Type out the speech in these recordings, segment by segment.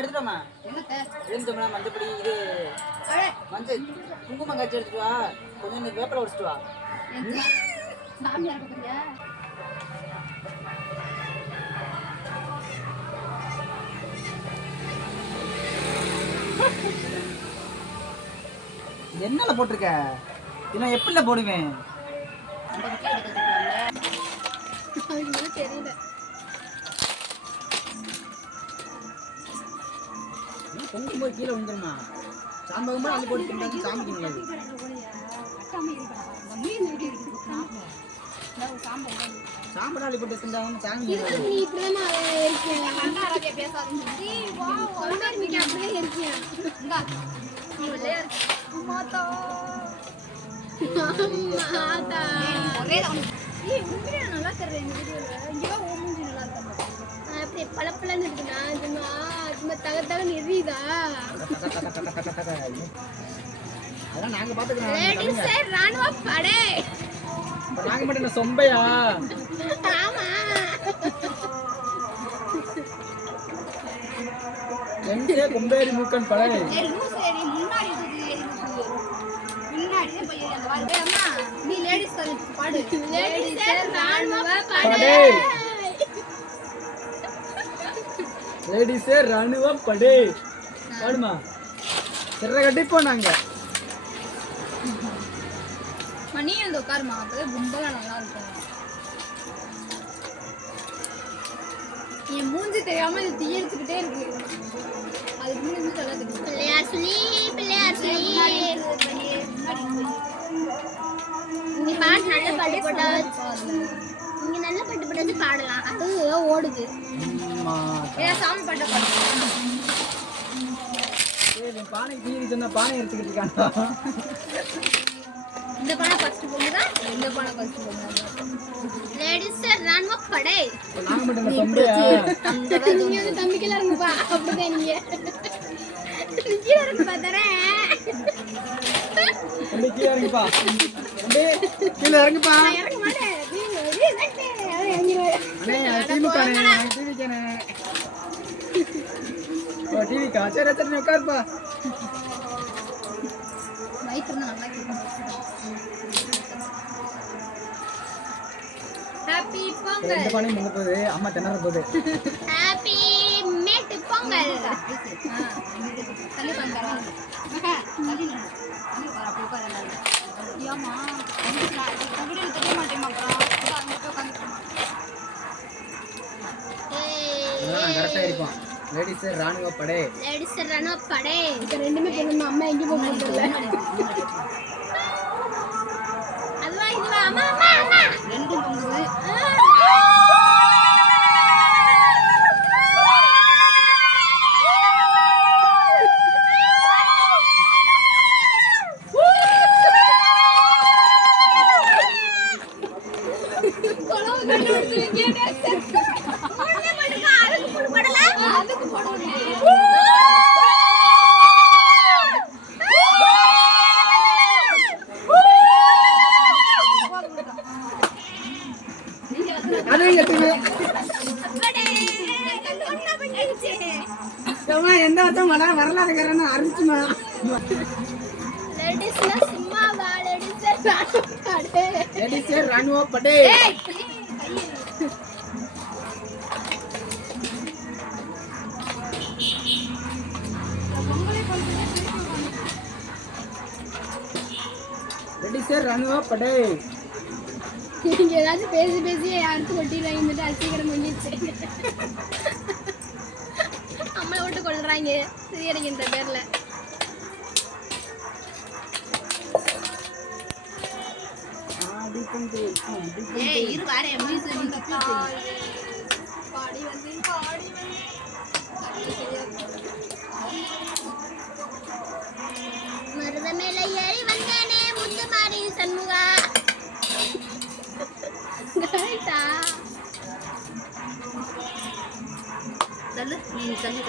எடுத்துட்டோமா எழுந்துட்டோம்னா மஞ்சப்படி இது மஞ்சள் குங்குமம் காய்ச்சி எடுத்துட்டு வா, கொஞ்சம் இந்த வேப்பில உடச்சிட்டு வா. என்னல போட்டிருக்க? நான் எப்படில போடுவேன்? தெரியல. பொங்கும்போது கீழே விழுந்துருமா? சாம்பகமா அது போட்டு திண்டாங்க சாமிக்கு நல்லது. சாம்பராளி போட்டு திண்டாங்க சாமி நல்லது. நீ இப்படிதானே இருக்கீங்க. அண்ணா அரபியா பேசாதீங்க. நீ வா ஒண்ணே நீங்க அப்படியே இருக்கீங்க. இந்தா. நீ வெள்ளையா இருக்கு. மாதா. மாதா. ஒரே தான். ஏய் உண்மையா நல்லா தெரியல இந்த வீடியோல. இங்க ஓ மூஞ்சி நல்லா இருக்கு. அப்படியே பளபளன்னு இருக்குனா சும்மா தக நெறிதா. அதான் நாங்க பாத்துக்கறோம். லேடிஸ் சே ராணுவ படை. நாங்க மட்டும் என்ன சொம்பையா? ஆமா. எங்கே கொம்பேரி மூக்கன் படை? ஏய் லூசேரி முன்னாடி இருக்கு. முன்னாடி போய் அந்த வாரே அம்மா நீ லேடிஸ் பாடு. லேடிஸ் சே ராணுவ படை. லேடிஸே ராணுவ படை பாடுமா? சிற கட்டி போனாங்க. மணி அந்த உட்காருமா, அப்பவே கும்பலா நல்லா இருக்கும். என் மூஞ்சி தெரியாம இது தீயடிச்சுக்கிட்டே இருக்கு. அது மூஞ்சி நல்லா தெரியும். பிள்ளையார் சொல்லி நீ பாட்டு நல்ல பாட்டு போட்டா இங்க நல்ல பாட்டு போட்டு பாடலாம். அது ஓடுது. சாமி பாட்ட பாடுங்க. பானை தீனி சொன்னா பானை எடுத்துக்கிட்டு இருக்காங்க. இந்த பானை ஃபர்ஸ்ட் போகுதா? இந்த பானை ஃபர்ஸ்ட் போகுதா? லேடிஸ் ராணுவ படை. நாங்க மட்டும் சொம்பையா? நீங்க வந்து தம்பிக்கல இருங்கப்பா. அப்படிதான் நீங்க. கீழ இருக்கு பாத்தறேன். தம்பி கீழ இறங்குப்பா. தம்பி கீழ இறங்குப்பா. இறங்க மாட்டேன். நீ நட்டே இறங்கிடுவே. அண்ணே டிவி காணே. ஓ டிவி கா. சரி சரி உட்காருப்பா. மைக் நல்லா கேக்குது. ஹேப்பி பொங்கல். இந்த பானை முங்க போகுது. அம்மா திணற போகுது. ஹேப்பி மேட் பொங்கல். தள்ளி பண்றா. தள்ளி நின்னு. தள்ளி வர அப்படி உட்கார. ஐயாமா வீடியோ தெரிய மாட்டேமாக்கா. அங்க போய் உட்கார்ந்து. கரெக்டா இருக்கும். லேடிஸ் ராணுவ படை. லேடிஸ் ராணுவ படை. இது ரெண்டுமே பொண்ணுமா? அம்மா எங்க போகுது? அதுவா இதுவா? அம்மா அம்மா அம்மா ரெண்டும் பொங்குது. எந்த வச்சோம் வரலாறுக்காரன்னு அறிஞ்சுமா. லேடிஸ்ல சும்மா வா. லேடிஸ் ரெடி சார் ராணுவ படை. ரெடி சார் ராணுவ படை. நீங்க ஏதாச்சும் பேசி பேசி அறுத்து கொட்டிடுறாங்க. சீக்கிரம் முடிஞ்சிச்சு. நம்மளை விட்டு கொள்றாங்க சீரடிக்கின்ற பேர்ல. இரு வரேன் மருத மேல ஏறி வந்தேனே முத்து மாறி சண்முகா. தள்ளு நீ தள்ளி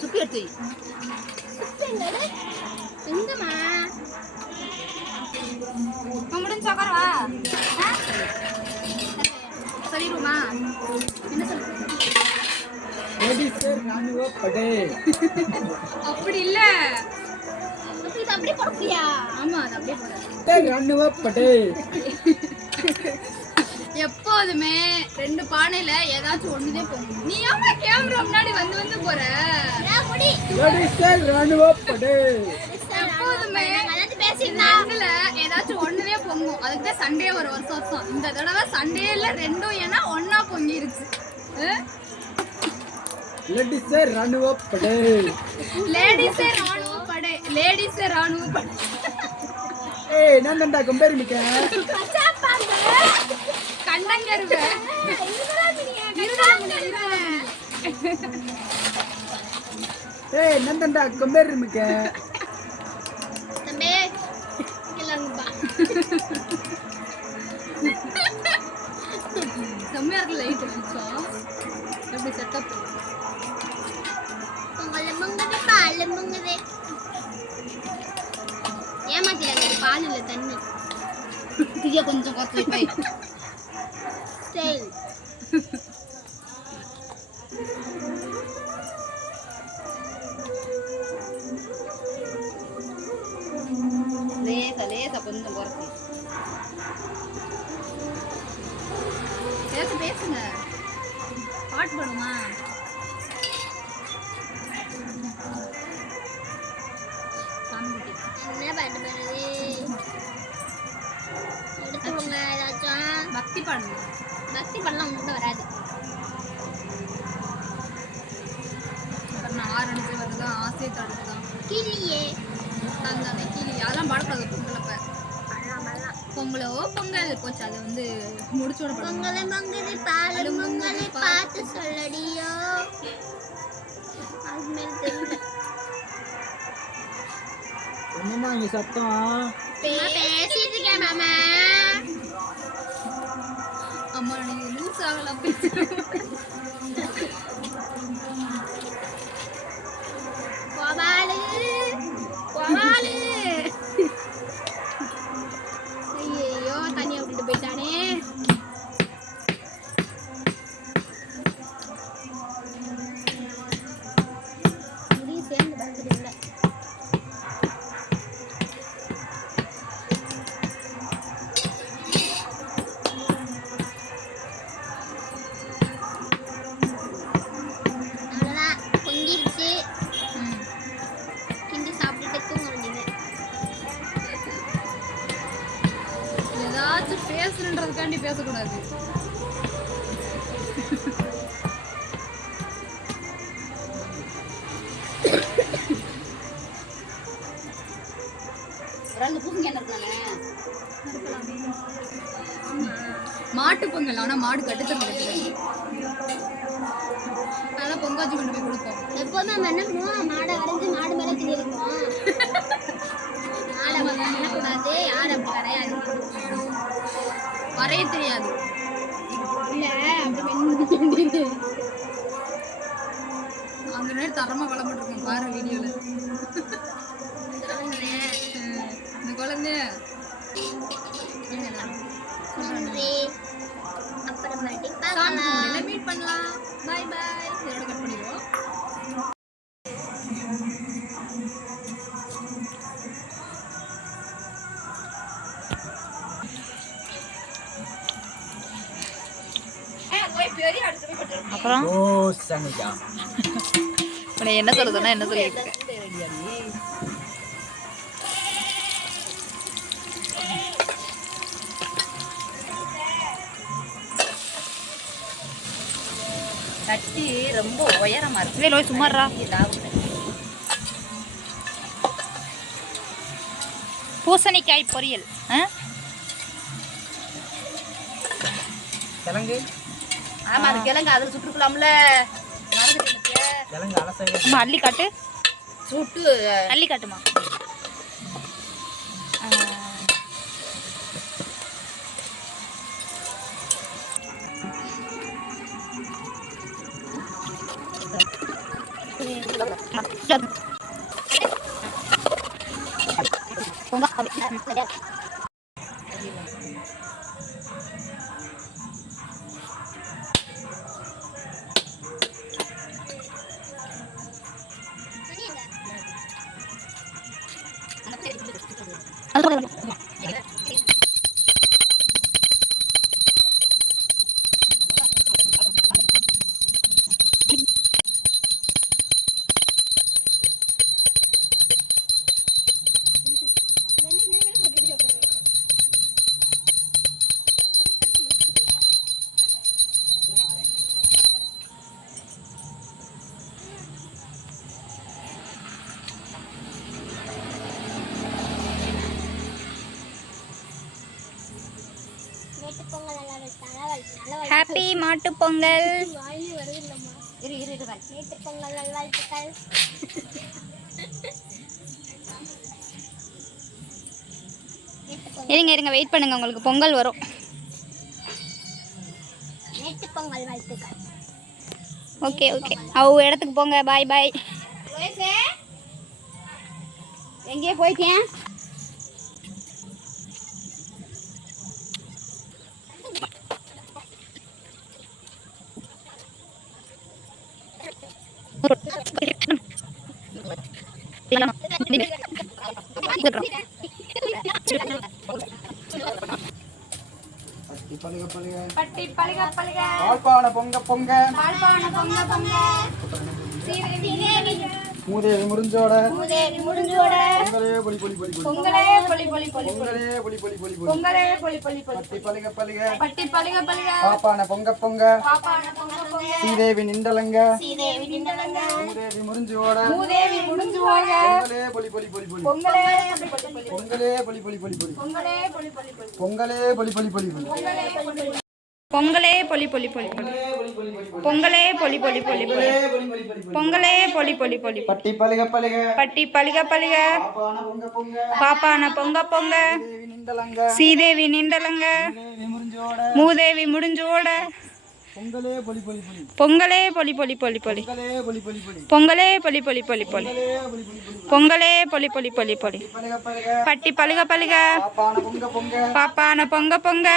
சுப்பி எடுத்து எங்கம்மா முடிஞ்சு உட்காரவா சொல்லிடுமா என்ன சொல்ற ரெடி சார் ராணுவ படை. அப்படி இல்ல இது அப்படியே போடுறியா? ஆமா அது அப்படியே போட சார் ராணுவ படை. எப்போதுமே 2 பானையில ஏதாச்சும் ஒண்ணுதே போகும். நீ ஏமா கேமரா முன்னாடி வந்து வந்து போற? முடி ரெடி சார் ராணுவ படை. எப்போதுமே பேசினா ஏதாச்சும் ஒண்ணுவே பொங்கும். அதுக்கு தான் சண்டே ஒரு வருஷம். இந்த தடவை சண்டேல 2 ஏன்னா ஒன்னா பொங்கிருச்சு. ரெடி சார் ராணுவ படை. லேடிஸே ராணுவ படை. லேடிஸே ராணுவ படை. ஏய் நான் தான்டா கம்பேர் மிக்க. கண்டங்கருவே ஏய் நான் தான்டா கம்பேர் மிக்க. தம்பி இல்லங்கப்பா. செம்மையா இருக்கு லைட் அடிச்சோம். எப்படி செட்டப் பொங்கல் பொங்குது பால் பொங்குது. ஏமாத்திடாங்க பால் இல்ல தண்ணி. தீய கொஞ்சம் காத்து வை. ஸ்டைல் லேசா கொஞ்சம் குறைச்சி பேசுங்க. பாட்டு பாடுமா? என்ன பாட்டு பாடுது? எடுத்துக்கோங்க ஏதாச்சும். பக்தி பாடுங்க. பக்தி பாடலாம் உங்கள்கிட்ட வராது. நான் 6 அடிச்சு வரதான் ஆசை தடுத்துதான் கிளியே தாங்க கீழே அதெல்லாம் பாடக்கூடாது. பொங்கலப்ப பொங்கலோ பொங்கல் போச்சு. அதை வந்து முடிச்சோட பொங்கலை பொங்குது பால் பொங்கலை பார்த்து சொல்லடியோ. அது மேல தெரியல. என்னமா இங்க சத்தம்? பேசிட்டு இருக்கேன் மாமா. அம்மா நீங்க லூஸ் ஆகலாம். கோபாலு கோபாலு. ஐயோ தனியா விட்டுட்டு போயிட்டானே. முடி சேர்ந்து பறக்குது இல்ல. அவ்வளோதான் பொங்கிருச்சு. கிண்டி சாப்பிட்டுட்டு தூங்க வேண்டியது. ஏதாச்சும் பேசுறதுக்காண்டி பேசக்கூடாது. மாட்டு பொங்கல் ஆனா மாடு கட்டுத்தறது. அதெல்லாம் பொங்காச்சி கொண்டு போய் கொடுப்போம். எப்போதுமே நம்ம என்ன பண்ணுவோம்? மாடை வரைஞ்சி மாடு மேலே திணிருக்கோம். மாடை பண்ணக்கூடாது. யார் அப்படி வரையாது. வரைய தெரியாது. இல்லை அப்படி வேண்டியது. அந்த நேரம் தரமா வளர்ந்துருக்கோம் பாரு வீடியோல. இந்த குழந்தை அப்புறமேட்டு மீட் பண்ணலாம். பாய் பாய். இதோட கட் பண்ணிடுவோம். அப்புறம் பூசணிக்கா உன்னை என்ன சொல்ல சொன்னா என்ன சொல்லிட்டு இருக்க? கட்டி ரொம்ப உயரமா இருக்கு. இல்லை லோய் சும்மாறா. பூசணிக்காய் பொரியல். கிழங்கு. ஆமா அது கிழங்கு அதில் சுட்டுக்கலாம்ல. கிழங்கு அலசவே அம்மா அள்ளி காட்டு. சுட்டு அள்ளி காட்டுமா. ஹாப்பி மாட்டு பொங்கல். இருங்க இருங்க வெயிட் பண்ணுங்க, உங்களுக்கு பொங்கல் வரும். ஓகே ஓகே, அவங்க இடத்துக்கு போங்க. பாய் பாய். எங்கேயே போயிட்டேன். பட்டி பலிக பலிக பால்பான பொங்க பொங்க பால்பான பொங்க பொங்க மூதேவி முறிஞ்சோட மூதேவி முடிஞ்சோட பொங்கலே பொலி பொலி பொலி பொலி பொங்கலே பொலி பொலி பொலி பொங்கலே பொலி பொலி பொலி பொலி பொங்கலே பொலி பொலி பொலி பட்டி பலிக பலிக பட்டி பலிக பலிக பாப்பான பொங்க பொங்க பாப்பான பொங்க பொங்க ஸ்ரீதேவி நிண்டலங்க ஸ்ரீதேவி நின்றலங்க மூதேவி முறிஞ்சோட மூதேவி முடிஞ்சோட பொங்கலே பொலி பொலி பொலி பொலி பொங்கலே பொலி பொலி பொலி பொங்கலே பொலி பொலி பொலி பொலி பொங்கலே பொலி பொலி பொலி பொங்கலே பொலி பொலி பொலி பொலி பொங்கலே பொலி பொலி பொங்கலே பொலி பொலி பொலி பொலி. பொங்கலே பொலி பொலி பொலி பொலி. பொங்கலே பொலி பொலி பொலி. பட்டி பலிக பலிக பட்டி பலிக பலிக பாப்பான பொங்க பொங்க பாப்பான பொங்க பொங்க ஸ்ரீதேவி நிண்டலங்க ஸ்ரீதேவி நிண்டலங்க மூதேவி முறிஞ்சோட மூதேவி முடிஞ்சோட பொங்கலே பொலி பொலி பொலி பொங்கலே பொலி பொலி பொலி பொலி. பொங்கலே பொலி பொலி பொலி பொங்கலே பொலி பொலி பொலி பொலி. பொங்கலே பொலி பொலி பொலி பொங்கலே பொலி பொலி பொலி பொலி. பலிக பலிக பட்டி பலிக பலிக பாப்பான பொங்க பொங்க பாப்பான பொங்க பொங்க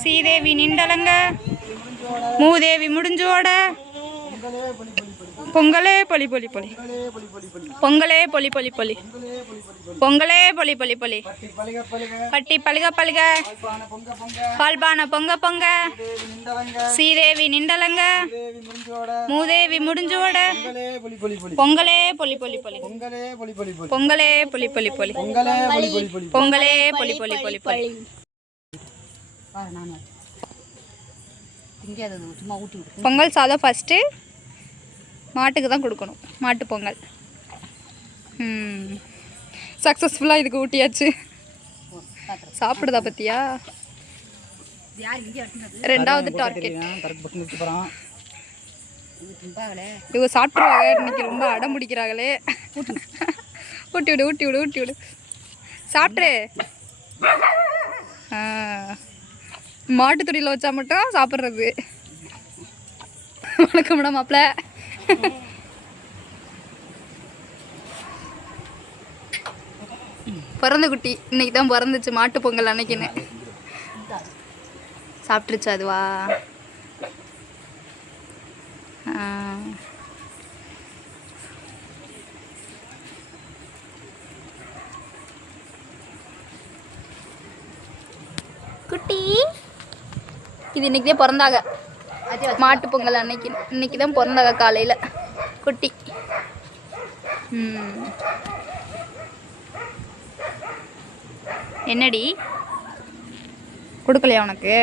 ஸ்ரீதேவி நிண்டலங்க மூதேவி முடிஞ்சோட பொங்கலே பொலி பொலி பொலி. பொங்கலே பொலி பொலி பொலி. பொங்கலே பொலி பொலி பொலி. பட்டி பலிக பலிக பட்டி பலிக பலிக பாப்பான பொங்க பொங்க பால்பான பொங்க பொங்க ஸ்ரீதேவி நிண்டலங்க ஸ்ரீதேவி நிண்டலங்க மூதேவி முறிஞ்சோட மூதேவி முடிஞ்சோட பொங்கலே பொலி பொலி பொலி பொங்கலே பொலி பொலி பொலி. பொங்கலே பொலி பொலி பொலி பொங்கலே பொலி பொலி பொலி. பொங்கலே பொலி பொலி பொலி பொங்கலே பொலி பொலி பொலி பொலி. பாரு நான் திங்காதது சும்மா ஊட்டி விடு. பொங்கல் சாதம் ஃபஸ்ட்டு மாட்டுக்கு தான் கொடுக்கணும். மாட்டு பொங்கல் சக்ஸஸ்ஃபுல்லாக இதுக்கு ஊட்டியாச்சு. சாப்பிடுதா பத்தியா? யார் இங்கே வச்சுனது? ரெண்டாவது டார்கெட். கரெக்ட் பக்கம் நிறுத்தி போறான். திம்பாங்களே இவங்க சாப்பிட்ருவாங்க, இன்னைக்கு ரொம்ப அடம் பிடிக்கிறாங்களே. ஊட்டி விடு ஊட்டி விடு ஊட்டி விடு. சாப்பிட்ரு. மாட்டு துணியில் வச்சா மட்டும் சாப்பிட்றது. வணக்கம் மேடம் மாப்பிள்ள. பிறந்த குட்டி இன்னைக்கு தான் பிறந்துச்சு, மாட்டு பொங்கல் அன்னைக்குன்னு. சாப்பிட்ருச்சு அதுவா? குட்டி இது இன்னைக்கு தான் பிறந்தாங்க. மாட்டு பொங்கல் அன்னைக்கு இன்னைக்கு தான் பிறந்தவ காலையில் குட்டி. என்னடி கொடுக்கலையா உனக்கு?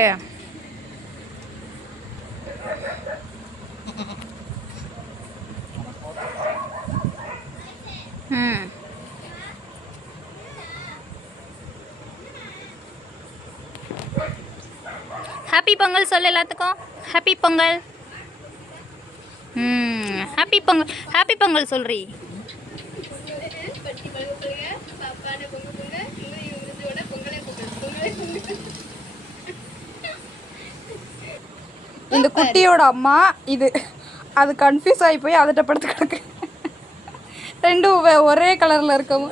ஹாப்பி பொங்கல் சொல்லு எல்லாத்துக்கும். Happy Pongal. Happy Pongal. Happy Pongal சொல்றி. இந்த குட்டியோட அம்மா இது. அது கன்ஃபியூஸ் ஆகி போய் அதிட்ட படுத்து கிடக்கு. ரெண்டும் ஒரே கலர்ல இருக்கவும்.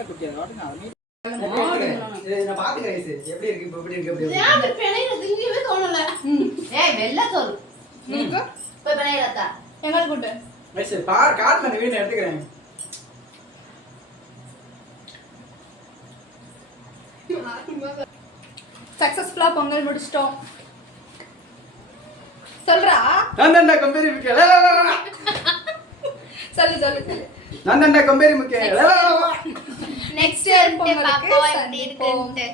சக்சஸ்ஃபுல்லா பொங்கல் முடிச்சிட்டோம். சொல்றா நந்தண்டா கம்பேரி முக்கிய சொல்லு சொல்லு. நந்தண்டா கம்பேரி முக்கிய நெக்ஸ்ட் இயர் பொங்கலுக்கு